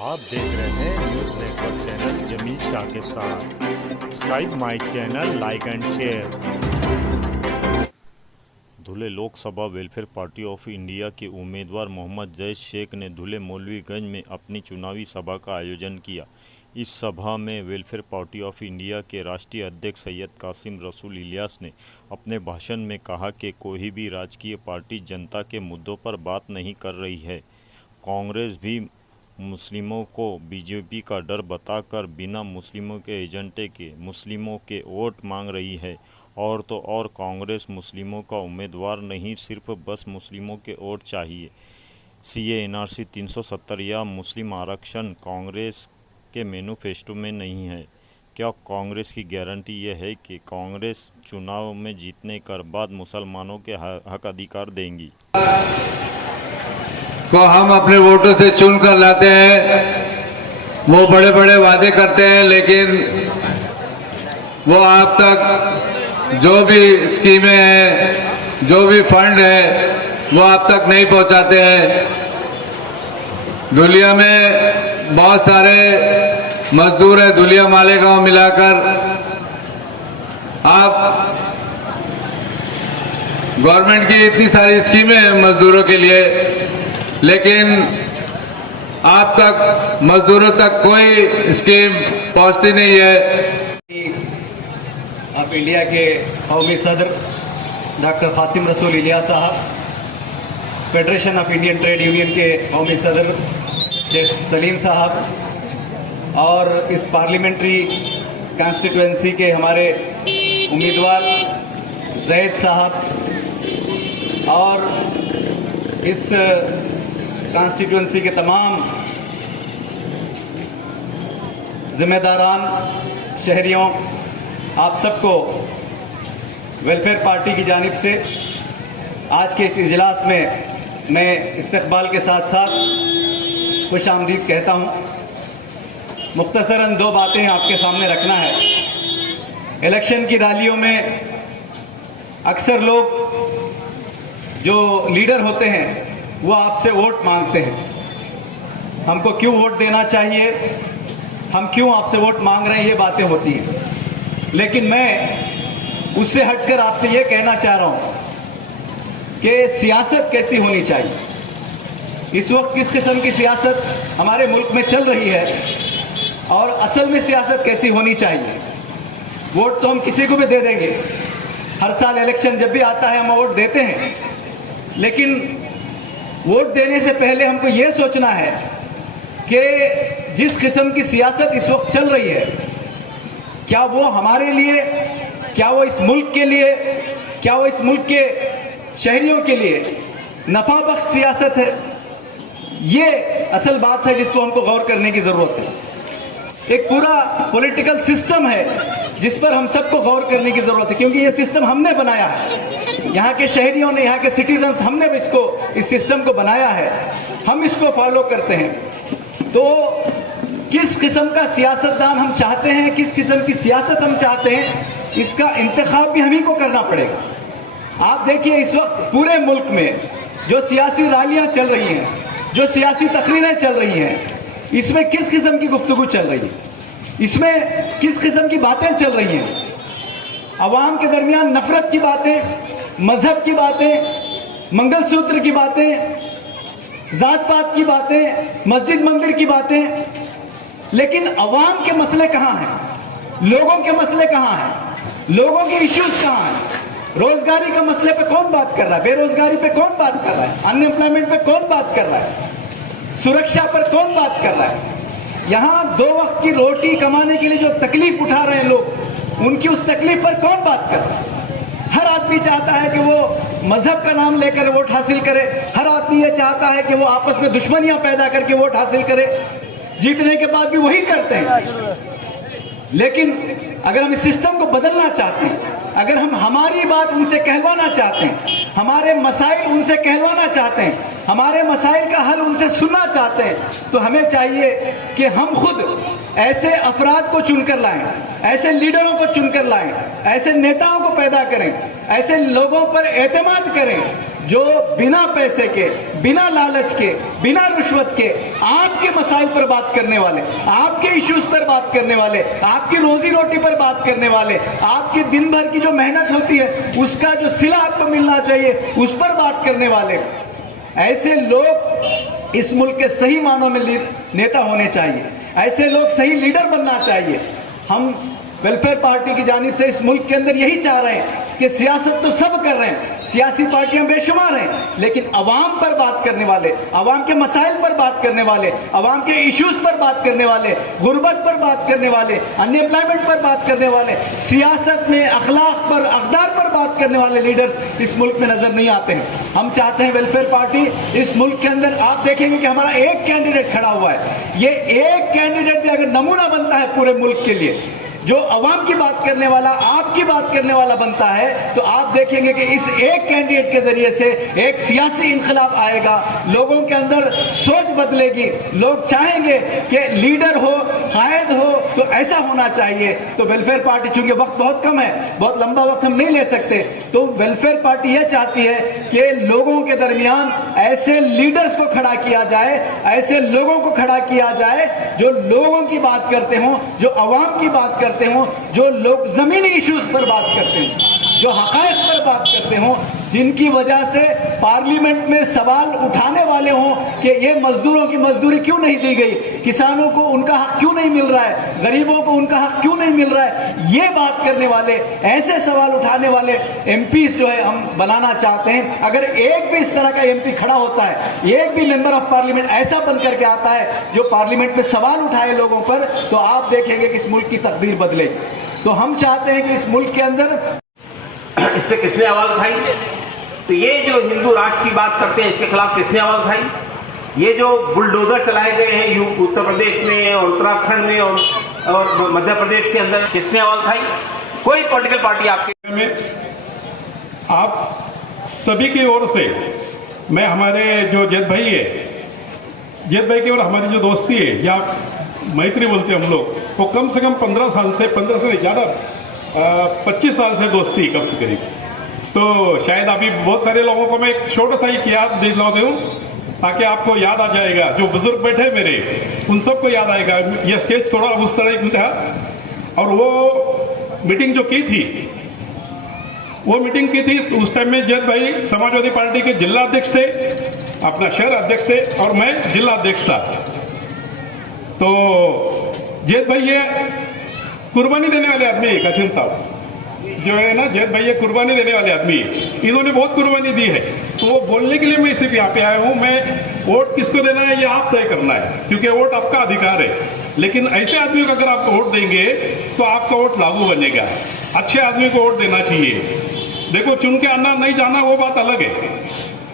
आप देख रहे हैं news network channel Jameel Shah के साथ। Subscribe my channel, like and share. Dhule Lok Sabha welfare party of India के उम्मीदवार मोहम्मद जैद शेख ने धुले मौलवीगंज में अपनी चुनावी सभा का आयोजन किया। इस सभा में वेलफेयर पार्टी ऑफ इंडिया के राष्ट्रीय अध्यक्ष सैयद कासिम रसूल इलियास ने अपने भाषण में कहा कि कोई भी राजकीय पार्टी जनता के मुद्दों पर बात नहीं कर रही है। कांग्रेस भी मुस्लिमों को बीजेपी का डर बताकर बिना मुस्लिमों के एजेंडे के मुस्लिमों के वोट मांग रही है। और तो और कांग्रेस मुस्लिमों का उम्मीदवार नहीं, सिर्फ बस मुस्लिमों के वोट चाहिए। सीए एनआरसी 370 या मुस्लिम आरक्षण कांग्रेस के मैनिफेस्टो में नहीं है। क्या कांग्रेस की गारंटी यह है कि कांग्रेस चुनाव में जीतने के बाद मुसलमानों के हक अधिकार देंगी? को हम अपने वोटों से चुन कर लाते हैं। वो बड़े बड़े वादे करते हैं, लेकिन वो आप तक जो भी स्कीमें हैं, जो भी फंड है, वो आप तक नहीं पहुंचाते हैं। धुलिया में बहुत सारे मजदूर हैं, धुलिया मालेगांव मिलाकर। आप गवर्नमेंट की इतनी सारी स्कीमें हैं मजदूरों के लिए, लेकिन आप तक मजदूरों तक कोई स्कीम पहुंचती नहीं है। ऑफ इंडिया के कौमी सदर डॉक्टर कासिम रसूल इलियास साहब, federation of Indian trade union के कौमी सदर शेख सलीम साहब और इस पार्लियामेंट्री कॉन्स्टिट्यूएंसी के हमारे उम्मीदवार जैद साहब और इस कॉन्स्टिट्यूएंसी के तमाम जिम्मेदारान शहरियों, आप सबको वेलफेयर पार्टी की जानिब से आज के इस इजलास में मैं इस्तकबाल के साथ साथ खुश आमदीद कहता हूं। मुख्तसरन दो बातें आपके सामने रखना है। इलेक्शन की रैलियों में अक्सर लोग जो लीडर होते हैं वो आपसे वोट मांगते हैं। हमको क्यों वोट देना चाहिए, हम क्यों आपसे वोट मांग रहे हैं, ये बातें होती हैं। लेकिन मैं उससे हटकर आपसे ये कहना चाह रहा हूं कि सियासत कैसी होनी चाहिए। इस वक्त किस किस्म की सियासत हमारे मुल्क में चल रही है और असल में सियासत कैसी होनी चाहिए। वोट तो हम किसी को भी दे देंगे, हर साल इलेक्शन जब भी आता है हम वोट देते हैं, लेकिन वोट देने से पहले हमको यह सोचना है कि जिस किस्म की सियासत इस वक्त चल रही है, क्या वो हमारे लिए, क्या वो इस मुल्क के लिए, क्या वो इस मुल्क के शहरियों के लिए नफा बख्श सियासत है। ये असल बात है जिसको हमको गौर करने की जरूरत है। एक पूरा पॉलिटिकल सिस्टम है जिस पर हम सबको गौर करने की जरूरत है, क्योंकि ये सिस्टम हमने बनाया है। यहाँ के शहरियों ने, यहाँ के सिटीजन्स, हमने इस सिस्टम को बनाया है, हम इसको फॉलो करते हैं। तो किस किस्म का सियासतदान हम चाहते हैं, किस किस्म की सियासत हम चाहते हैं, इसका इंतखाब भी हम ही को करना पड़ेगा। आप देखिए इस वक्त पूरे मुल्क में जो सियासी रैलियां चल रही हैं, जो सियासी तकरीरें चल रही हैं, इसमें किस किस्म की गुफ्तगू चल रही है, इसमें किस किस्म की बातें चल रही हैं। अवाम के दरमियान नफरत की बातें, मजहब की बातें, मंगलसूत्र की बातें, जात पात की बातें, मस्जिद मंदिर की बातें। लेकिन अवाम के मसले कहां हैं, लोगों के मसले कहां हैं, लोगों के इश्यूज कहां हैं। रोजगारी के मसले पे कौन बात कर रहा है, बेरोजगारी पे कौन बात कर रहा है, अनएम्प्लॉयमेंट पे कौन बात कर रहा है, सुरक्षा पर कौन बात कर रहा है। यहां 2 वक्त की रोटी कमाने के लिए जो तकलीफ उठा रहे हैं लोग, उनकी उस तकलीफ पर कौन बात कर रहा है। हर आदमी चाहता है कि वो मजहब का नाम लेकर वोट हासिल करे, हर आदमी ये चाहता है कि वो आपस में दुश्मनियां पैदा करके वोट हासिल करे। जीतने के बाद भी वही करते हैं। लेकिन अगर हम इस सिस्टम को बदलना चाहते हैं, अगर हम हमारी बात उनसे कहलवाना चाहते हैं, हमारे मसाइल उनसे कहलवाना चाहते हैं, हमारे मसाइल का हल उनसे सुनना चाहते हैं, तो हमें चाहिए कि हम खुद ऐसे अफराद को चुनकर लाएं, ऐसे लीडरों को चुनकर लाएं, ऐसे नेताओं को पैदा करें, ऐसे लोगों पर एतमाद करें जो बिना पैसे के, बिना लालच के, बिना रिश्वत के आपके मसाइल पर बात करने वाले, आपके इश्यूज पर बात करने वाले, आपकी रोजी रोटी पर बात करने वाले, आपकी दिन भर की जो मेहनत होती है उसका जो सिला आपको मिलना चाहिए उस पर बात करने वाले, ऐसे लोग इस मुल्क के सही मानों में नेता होने चाहिए। ऐसे लोग सही लीडर बनना चाहिए। हम वेलफेयर पार्टी की जानिब से इस मुल्क के अंदर यही चाह रहे हैं कि सियासत तो सब कर रहे हैं, सियासी पार्टियां बेशुमार हैं, लेकिन अवाम पर बात करने वाले, अवाम के मसाइल पर बात करने वाले, अवाम के इश्यूज पर बात करने वाले, गुर्बत पर बात करने वाले, अनएम्प्लॉयमेंट पर बात करने वाले, सियासत में अखलाक पर, अक़दार पर बात करने वाले लीडर्स इस मुल्क में नजर नहीं आते हैं। हम चाहते हैं वेलफेयर पार्टी इस मुल्क के अंदर, आप देखेंगे कि हमारा एक कैंडिडेट खड़ा हुआ है। ये एक कैंडिडेट भी अगर नमूना बनता है पूरे मुल्क के लिए, जो अवाम की बात करने वाला, आपकी बात करने वाला बनता है, तो आप देखेंगे कि इस एक कैंडिडेट के जरिए से एक सियासी इंकलाब आएगा, लोगों के अंदर सोच बदलेगी, लोग चाहेंगे कि लीडर हो, कायद हो तो ऐसा होना चाहिए। तो वेलफेयर पार्टी, चूंकि वक्त बहुत कम है, बहुत लंबा वक्त हम नहीं ले सकते, तो वेलफेयर पार्टी यह चाहती है कि लोगों के दरमियान ऐसे लीडर्स को खड़ा किया जाए, ऐसे लोगों को खड़ा किया जाए जो लोगों की बात करते हों, जो अवाम की बात करते हों, जो लोग जमीनी इश्यूज पर बात करते हों, जो हकायक पर बात करते हों, जिनकी वजह से पार्लियामेंट में सवाल उठाने वाले हों कि ये मजदूरों की मजदूरी क्यों नहीं दी गई, किसानों को उनका हक क्यों नहीं मिल रहा है, गरीबों को उनका हक क्यों नहीं मिल रहा है, ये बात करने वाले, ऐसे सवाल उठाने वाले एमपीज जो है हम बनाना चाहते हैं। अगर एक भी इस तरह का एमपी खड़ा होता है, एक भी मेंबर ऑफ पार्लियामेंट ऐसा बन करके आता है जो पार्लियामेंट में सवाल उठाए लोगों पर, तो आप देखेंगे कि इस मुल्क की तकदीर बदलेगी। तो हम चाहते हैं कि इस मुल्क के अंदर इससे किसने आवाज उठाई? तो ये जो हिंदू राष्ट्र की बात करते हैं, इसके खिलाफ किसने आवाज उठाई? ये जो बुलडोजर चलाए गए हैं उत्तर प्रदेश में और उत्तराखंड में और मध्य प्रदेश के अंदर, किसने आवाज उठाई? कोई पॉलिटिकल पार्टी आपके में आप सभी की ओर से मैं, हमारे जो जैद भाई है, जैद भाई की और हमारी जो दोस्ती है या मैत्री बोलते हैं हम लोग, वो कम से कम 15 साल से, 15 से ज्यादा 25 साल से दोस्ती कम से करीब। तो शायद अभी बहुत सारे लोगों को मैं एक छोटा सा ही याद दे दूं ताकि आपको याद आ जाएगा, जो बुजुर्ग बैठे मेरे उन सबको याद आएगा। ये स्टेज थोड़ा उस तरह था, और वो मीटिंग जो की थी, वो मीटिंग की थी उस टाइम में जैद भाई समाजवादी पार्टी के जिला अध्यक्ष थे, अपना शहर अध्यक्ष थे, और मैं जिला अध्यक्ष था। तो जैद भाई ये कुर्बानी देने वाले आदमी है, कासिम साहब जो है ना, जैद भाई ये कुर्बानी देने वाले आदमी है, इन्होंने बहुत कुर्बानी दी है। तो वो बोलने के लिए मैं सिर्फ यहाँ पे आया हूँ। मैं वोट किसको देना है ये आप तय करना है, क्योंकि वोट आपका अधिकार है, लेकिन ऐसे आदमी को अगर आप वोट देंगे तो आपका वोट लागू बनेगा। अच्छे आदमी को वोट देना चाहिए। देखो, चुन के आना नहीं जाना वो बात अलग है,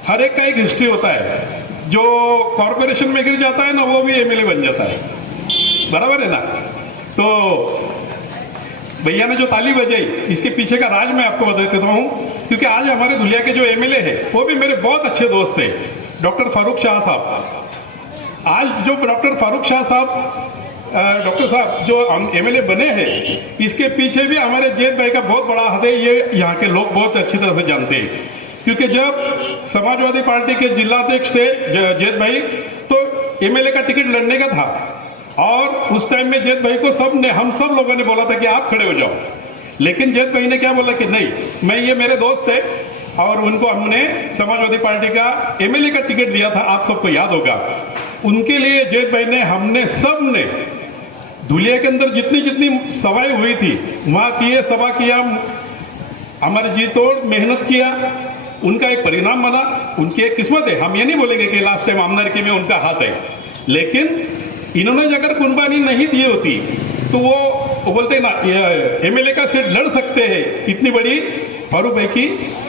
हर एक का एक हिस्ट्री होता है। जो कॉर्पोरेशन में गिर जाता है ना, वो भी एमएलए बन जाता है, बराबर है ना। तो भैया ने जो ताली बजाई, इसके पीछे का राज मैं आपको बता देता हूं, क्योंकि आज हमारे धुलिया के जो एमएलए है वो भी मेरे बहुत अच्छे दोस्त थे, डॉक्टर फारूक शाह साहब। आज जो डॉक्टर फारूक शाह साहब, डॉक्टर साहब जो एमएलए बने हैं, इसके पीछे भी हमारे जैद भाई का बहुत बड़ा हाथ है। ये यहाँ के लोग बहुत अच्छी तरह से जानते हैं, क्योंकि जब समाजवादी पार्टी के जिलाध्यक्ष थे जैद भाई, तो एमएलए का टिकट लड़ने का था, और उस टाइम में जैद भाई को हम सब लोगों ने बोला था कि आप खड़े हो जाओ, लेकिन जैद भाई ने क्या बोला कि नहीं, मैं, ये मेरे दोस्त थे, और उनको हमने समाजवादी पार्टी का एमएलए का टिकट दिया था, आप सबको याद होगा। उनके लिए जैद भाई ने, हमने सब ने धुलिया के अंदर जितनी जितनी सभाएं हुई थी वहां किए, सभा किया, हमारे जी तोड़ मेहनत किया, उनका एक परिणाम बना। उनकी एक किस्मत है, हम ये नहीं बोलेंगे कि लास्ट टाइम आमदारकी में उनका हाथ है, लेकिन इन्होंने अगर कुर्बानी नहीं दी होती तो वो बोलते ना एमएलए का सीट लड़ सकते हैं, इतनी बड़ी फारूक भाई की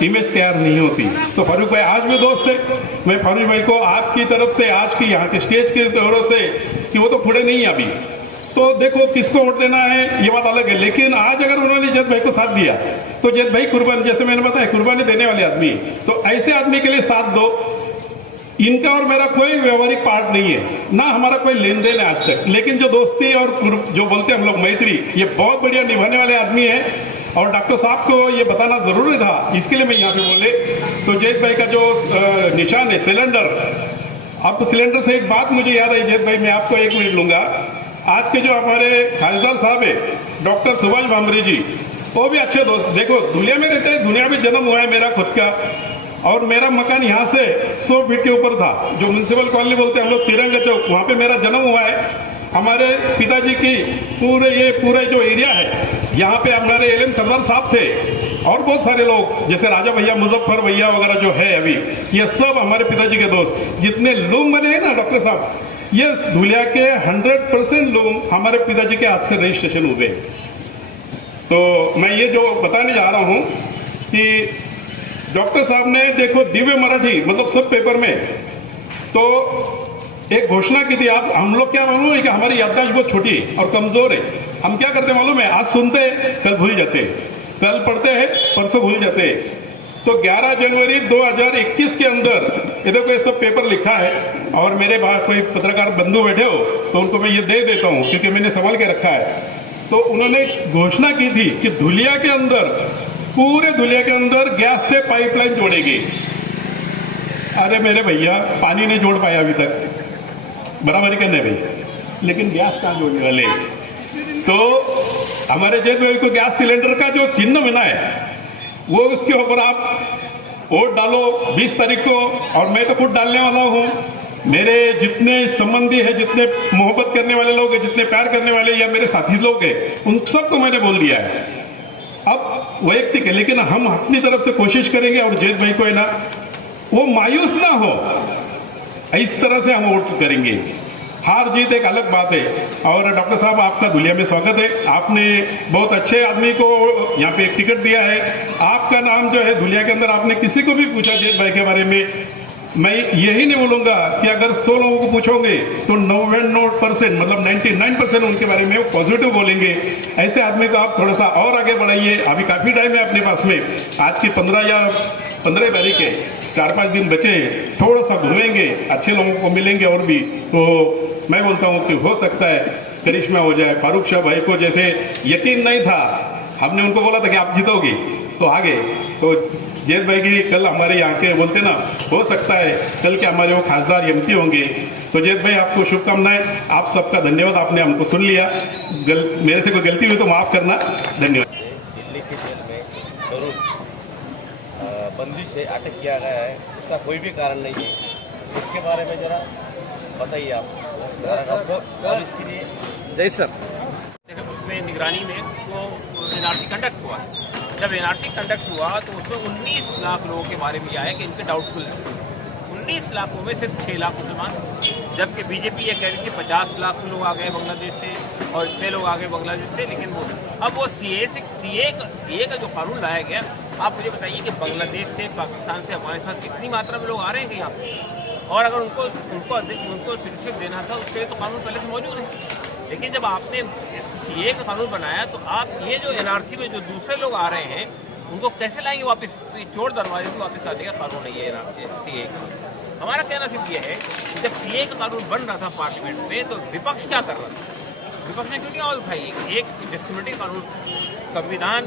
इमेज तैयार नहीं होती। तो फारूक भाई आज भी दोस्त है। मैं फारूक भाई को आपकी तरफ से, आज की यहाँ के स्टेज की तरफ से, कि वो तो खड़े नहीं है अभी, तो देखो किसको वोट देना है ये बात अलग है, लेकिन आज अगर उन्होंने जैद भाई को साथ दिया तो जैद भाई कुर्बानी, जैसे मैंने बताया, कुर्बानी देने वाले आदमी, तो ऐसे आदमी के लिए साथ दो। इनका और मेरा कोई व्यवहारिक पार्ट नहीं है, ना हमारा कोई लेन देन है आज तक, लेकिन जो दोस्ती और जो बोलते हैं हम लोग मैत्री, ये बहुत बढ़िया निभाने वाले आदमी है। और डॉक्टर साहब को ये बताना जरूरी था, इसके लिए मैं यहाँ पे बोले। तो जयेश भाई का जो निशान है सिलेंडर, अब सिलेंडर से एक बात मुझे याद आई जयेश भाई, मैं आपको 1 मिनट लूंगा। आज के जो हमारे खासदार साहब है डॉक्टर सुभाष भामरे जी, वो भी अच्छे दोस्त। देखो दुनिया में रहते हैं, दुनिया में जन्म हुआ है मेरा खुद का, और मेरा मकान यहाँ से 100 फीट के ऊपर था, जो म्यूनसिपल कॉलोनी बोलते हैं हम लोग, तिरंगा चौक, वहां पे मेरा जन्म हुआ है। हमारे पिताजी की पूरे जो एरिया है, यहाँ पे हमारे एलएम सरदार साहब थे और बहुत सारे लोग, जैसे राजा भैया, मुजफ्फर भैया वगैरह जो है अभी, ये सब हमारे पिताजी के दोस्त। जितने लोग बने हैं ना डॉक्टर साहब, ये धुलिया के 100% लोग हमारे पिताजी के हाथ से रजिस्ट्रेशन हुए। तो मैं ये जो बताने जा रहा हूं कि डॉक्टर साहब ने देखो दिव्य मराठी मतलब सब पेपर में तो एक घोषणा की थी। आप हम लोग क्या मालूम है कि हमारी याददाश्त बहुत छोटी है और कमजोर है। हम क्या करते मालूम है, आज सुनते हैं कल भूल जाते हैं, कल पढ़ते हैं परसों भूल जाते हैं। तो 11 जनवरी 2021 के अंदर ये देखो ये सब पेपर लिखा है, और मेरे बाहर कोई पत्रकार बंधु बैठे हो तो उनको मैं ये दे देता हूं क्योंकि मैंने संभाल के रखा है। तो उन्होंने घोषणा की थी कि धुलिया के अंदर, पूरे धुलिया के अंदर गैस से पाइपलाइन जोड़ेगी। अरे मेरे भैया, पानी नहीं जोड़ पाया अभी तक, बराबरी करने भाई, लेकिन गैस कहां जोड़ने वाले। तो हमारे जयेश भाई को गैस सिलेंडर का जो चिन्ह मिला है वो उसके ऊपर आप वोट डालो 20 तारीख को, और मैं तो खुद डालने वाला हूं। मेरे जितने संबंधी है, जितने मोहब्बत करने वाले लोग हैं, जितने प्यार करने वाले या मेरे साथी लोग हैं, उन सबको मैंने बोल दिया है। अब वैयक्तिक है, लेकिन हम अपनी तरफ से कोशिश करेंगे और जयेश भाई को है ना वो मायूस ना हो, इस तरह से हम वोट करेंगे। हार जीत एक अलग बात है। और डॉक्टर साहब आपका धुलिया में स्वागत है। आपने बहुत अच्छे आदमी को यहाँ पे एक टिकट दिया है। आपका नाम जो है धुलिया के अंदर, आपने किसी को भी पूछा जयेश भाई के बारे में, मैं यही नहीं बोलूंगा कि अगर 100 लोगों को पूछोगे तो 99% मतलब 99% उनके बारे में पॉजिटिव बोलेंगे। ऐसे आदमी को आप थोड़ा सा और आगे बढ़ाइए। अभी काफी टाइम है अपने पास में, आज की 15 तारीख है, 4-5 दिन बचे, थोड़ा सा घूमेंगे, अच्छे लोगों को मिलेंगे और भी। तो मैं बोलता हूं कि हो सकता है करिश्मा हो जाए। फारूक शाह भाई को जैसे यकीन नहीं था, हमने उनको बोला था कि आप जीतोगे तो आगे। तो जयेश भाई की कल हमारे यहाँ के बोलते ना, हो सकता है कल के हमारे वो खासदार एमपी होंगे। तो जयेश भाई आपको शुभकामनाएं, आप सबका धन्यवाद, आपने हमको सुन लिया। मेरे से कोई गलती हुई तो माफ करना, धन्यवाद। दिल्ली के जेल में तरुण बंदी से अटक किया गया है, उसका कोई भी कारण नहीं है, इसके बारे में जरा बताइए आपको। और इसके लिए जय सर, उसमें निगरानी में वो एनआरसी कंडक्ट हुआ। जब एनआरसी कंडक्ट हुआ तो उसमें 19 लाख लोगों के बारे में आया कि इनके डाउटफुल है। 19 लाखों में सिर्फ 6 लाख मुसलमान, जबकि बीजेपी ये कह रही थी 50 लाख लोग आ गए बांग्लादेश से और इतने लोग आ गए बांग्लादेश से। लेकिन वो अब वो सीए का जो कानून लाया गया, आप मुझे बताइए कि बांग्लादेश से, पाकिस्तान से हमारे साथ कितनी मात्रा में लोग आ रहे हैं यहाँ पे, और अगर उनको सिटीजनशिप देना था उसके लिए तो कानून पहले से मौजूद है। लेकिन जब आपने सीए का कानून बनाया तो आप ये जो एनआरसी में जो दूसरे लोग आ रहे हैं उनको कैसे लाएंगे वापस? तो ये चोर दरवाजे से वापस लाने का कानून नहीं है सीए का। हमारा कहना सिर्फ ये है कि जब सीए का कानून बन रहा था पार्लियामेंट में तो विपक्ष क्या कर रहा था? विपक्ष ने क्यों नहीं आवाज उठाई? एक डिस्क्रिमिनेटिंग कानून, संविधान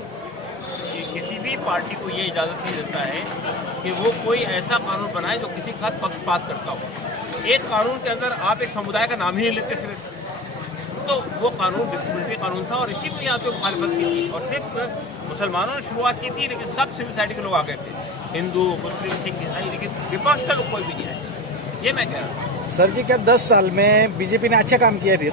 किसी भी पार्टी को ये इजाज़त नहीं देता है कि वो कोई ऐसा कानून बनाए जो किसी के साथ पक्षपात करता हो। एक कानून के अंदर आप एक समुदाय का नाम ही नहीं लेते सिर्फ, तो वो कानून डिस्क्रिमिनेटिंग कानून था और इसी को यहाँ पे मुखालफत की थी। और सिर्फ मुसलमानों ने शुरुआत की थी, लेकिन सब सिविल सोसाइटी के लोग आ गए थे, हिंदू, मुस्लिम, सिख, ईसाई, लेकिन विपक्ष का लोग कोई भी नहीं है। ये मैं कह रहा हूँ। सर जी, क्या 10 साल में बीजेपी ने अच्छा काम किया? फिर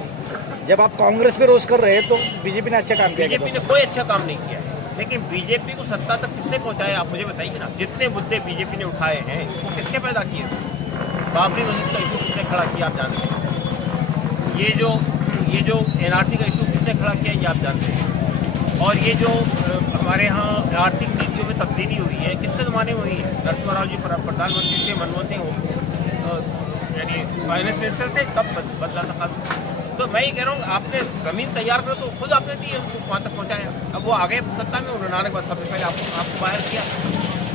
जब आप कांग्रेस पे रोज कर रहे हैं तो बीजेपी ने अच्छा काम किया? बीजेपी ने कोई अच्छा काम नहीं किया है, लेकिन बीजेपी को सत्ता तक किसने पहुंचाया आप मुझे बताइए ना। जितने मुद्दे बीजेपी ने उठाए हैं वो किसने पैदा किए? बाबरी मस्जिद का इशू किसने खड़ा किया आप जानते हैं? ये जो एनआरसी का इशू किसने खड़ा किया ये आप जानते हैं। और ये जो हमारे यहाँ आर्थिक नीतियों में तब्दीली हुई है किसके ज़माने में हुई है? नरसिम्हा राव जी प्रधानमंत्री थे, मनमोहन सिंह यानी फाइनेंस मिनिस्टर थे, तब बदला था कानून। तो मैं ये कह रहा हूँ आपने ज़मीन तैयार करो तो खुद आपने दी, उनको वहाँ तक पहुँचाया। अब वो आगे सत्ता में उन्होंने आने के बाद सबसे पहले आपको बाहर किया।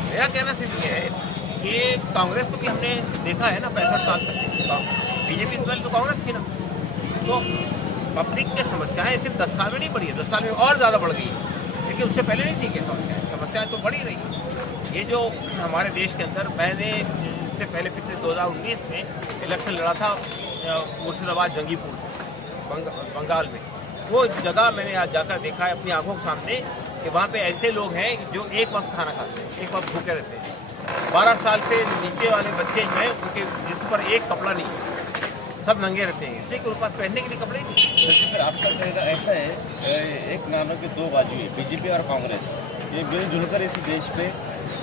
मेरा कहना सिर्फ ये है कि कांग्रेस को भी हमने देखा है ना 65 साल तक, बीजेपी से पहले तो कांग्रेस थी ना। तो पब्लिक की समस्याएं सिर्फ 10 साल में नहीं बढ़ी है, 10 साल में और ज़्यादा बढ़ गई है। देखिए उससे पहले नहीं थी क्या समस्याएं तो बढ़ी रही। ये जो हमारे देश के अंदर मैंने इससे पहले पिछले 2019 में इलेक्शन लड़ा था मुर्शिदाबाद जंगीपुर से बंगाल में। वो जगह मैंने आज जाकर देखा है अपनी आंखों के सामने कि वहाँ पे ऐसे लोग हैं जो एक वक्त खाना खाते हैं, एक वक्त भूखे रहते हैं। 12 साल से नीचे वाले बच्चे जो हैं उनके जिस पर एक कपड़ा नहीं, सब नंगे रहते हैं, इसलिए कि उनके पास पहनने के लिए कपड़े नहीं। सर फिर आपका कहना ऐसा है, एक नानों की दो बाजू है, बीजेपी और कांग्रेस, ये मिलजुल कर इस देश पे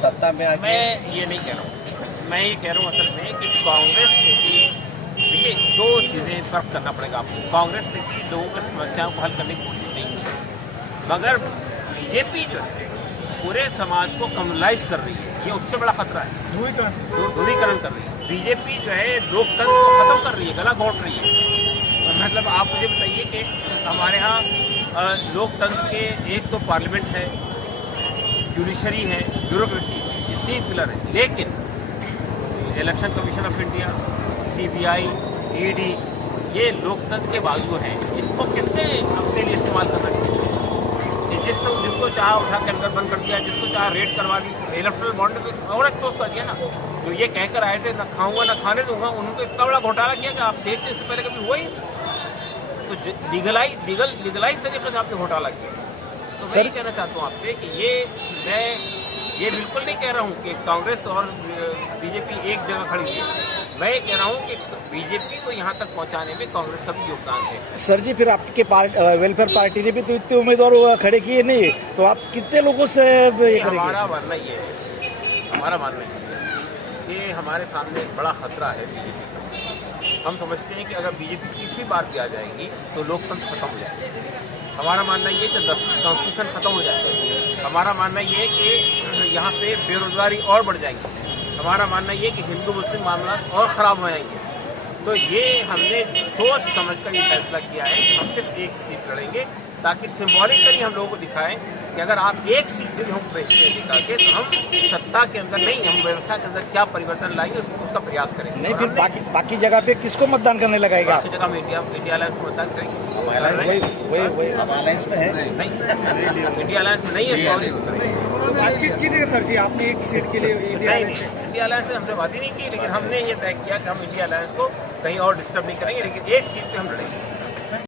सत्ता में आके। मैं ये नहीं कह रहा हूँ, मैं ये कह रहा हूँ असल में कि कांग्रेस ने भी, देखिए दो चीज़ें फर्क करना पड़ेगा आपको। कांग्रेस ने भी लोगों की समस्याओं को हल करने की कोशिश नहीं की, मगर बीजेपी जो है पूरे समाज को कम्युनलाइज कर रही है, ये उससे बड़ा खतरा है। ध्रुवीकरण कर रही है बीजेपी जो है, लोकतंत्र को खत्म कर रही है, गला घोट रही है। मतलब आप मुझे बताइए कि हमारे यहाँ लोकतंत्र के एक तो पार्लियामेंट है, जुडिशरी है, ब्यूरोक्रेसी, ये 3 पिलर है, लेकिन election commission of India, CBI, ED, ये लोकतंत्र के बाजू हैं। इनको किसने अपने लिए इस्तेमाल करना चाहिए? जिसको चाहा उठा के अंदर बंद कर दिया, जिसको चाहा रेड करवा दी, इलेक्ट्रल बॉन्ड तो और एक्सपोज कर दिया ना। जो ये कहकर आए थे न खाऊंगा न खाने दूंगा, उन्होंने तो इतना बड़ा घोटाला किया कि आप देखते इससे पहले कभी हुआ ही। तो लीगलाइज तरीके से आपने घोटाला किया। तो मैं ये कहना चाहता हूँ आपसे कि मैं ये बिल्कुल नहीं कह रहा हूँ कि कांग्रेस और बीजेपी एक जगह खड़ी है। मैं ये कह रहा हूँ कि बीजेपी को यहाँ तक पहुँचाने में कांग्रेस का भी योगदान है। सर जी, फिर आपके वेलफेयर पार्टी ने भी तो इतने उम्मीदवार खड़े किए नहीं, तो आप कितने लोगों से हमारा मानना ये है कि हमारे सामने एक बड़ा खतरा है बीजेपी का। हम समझते हैं कि अगर बीजेपी तीसरी बार भी आ जाएगी तो लोकतंत्र खत्म हो जाएगा। हमारा मानना ये कि कॉन्स्टिट्यूशन खत्म हो जाएगा। हमारा मानना ये कि यहाँ पे बेरोजगारी और बढ़ जाएगी। हमारा मानना ये कि हिंदू मुस्लिम मामला और ख़राब हो जाएंगे। तो ये हमने सोच समझकर ये फैसला किया है कि हम सिर्फ एक सीट लड़ेंगे, ताकि सिम्बॉलिकली हम लोगों को दिखाएं कि अगर आप एक सीट भी हम बेचते हैं दिखा के, तो हम सत्ता के अंदर नहीं, हम व्यवस्था के अंदर क्या परिवर्तन लाएंगे उसका प्रयास करेंगे। नहीं, फिर बाकी जगह पे किसको मतदान करने लगाएगा? बाकी जगह में इंडिया अलायंस को मतदान करेंगे। वही अब अलायंस में है नहीं, इंडिया अलायंस में नहीं है। बातचीत की थी सर जी आपने एक सीट के लिए? नहीं, इंडिया अलायंस ने हमसे बात ही नहीं की, लेकिन हमने ये तय किया कि हम इंडिया अलायंस को कहीं और डिस्टर्ब नहीं करेंगे, लेकिन एक सीट पे हम लड़ेंगे।